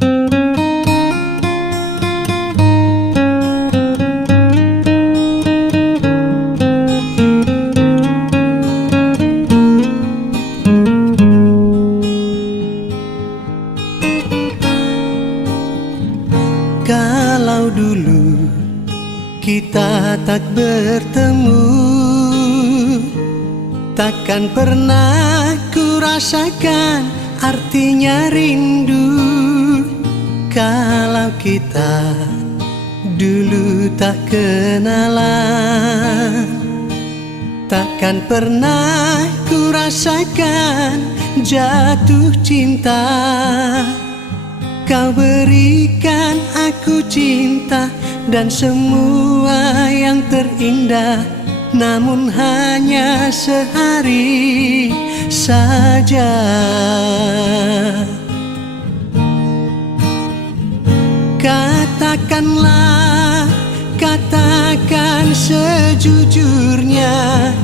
Kalau dulu kita tak bertemu, takkan pernah ku rasakan artinya rindu. Kalau kita dulu tak kenalan, takkan pernah ku rasakan jatuh cinta. Kau berikan aku cinta dan semua yang terindah, namun hanya sehari saja. Katakanlah, katakan sejujurnya,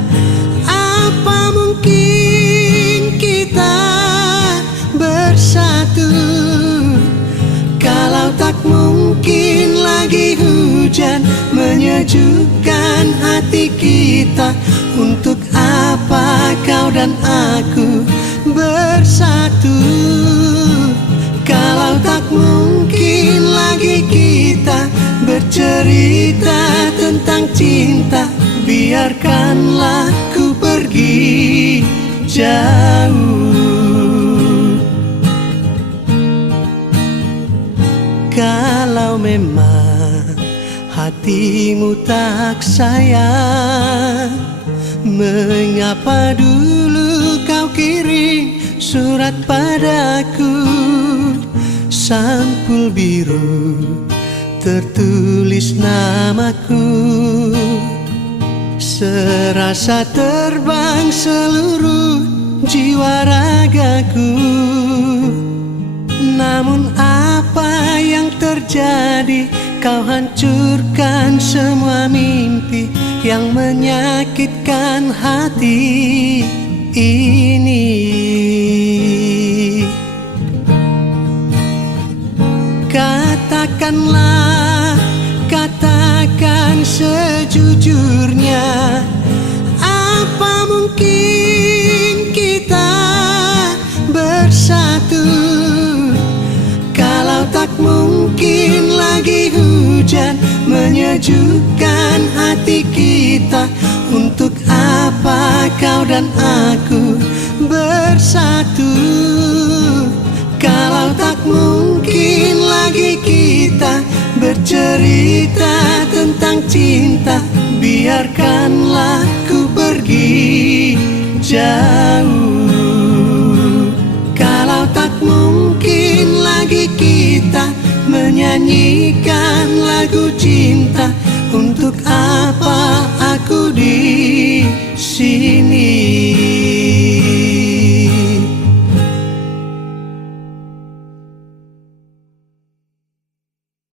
apa mungkin kita bersatu? Kalau tak mungkin lagi hujan menyejukkan hati kita, untuk apa kau dan aku bersatu? Kalau tak mungkin lagi kita bercerita tentang cinta, biarkanlah ku pergi jauh. Kalau memang hatimu tak sayang, mengapa dulu kau kirim surat padaku? Sampul biru tertulis namaku, serasa terbang seluruh jiwa ragaku. Namun apa yang terjadi? Kau hancurkan semua mimpi yang menyakitkan hati ini. Katakanlah, katakan sejujurnya, apa mungkin kita bersatu? Kalau tak mungkin lagi hujan menyejukkan hati kita, untuk apa kau dan aku bersatu? Kalau tak mungkin lagi kita bercerita tentang cinta, biarkanlah ku pergi jauh. Kalau tak mungkin lagi kita menyanyikan lagu cinta, untuk apa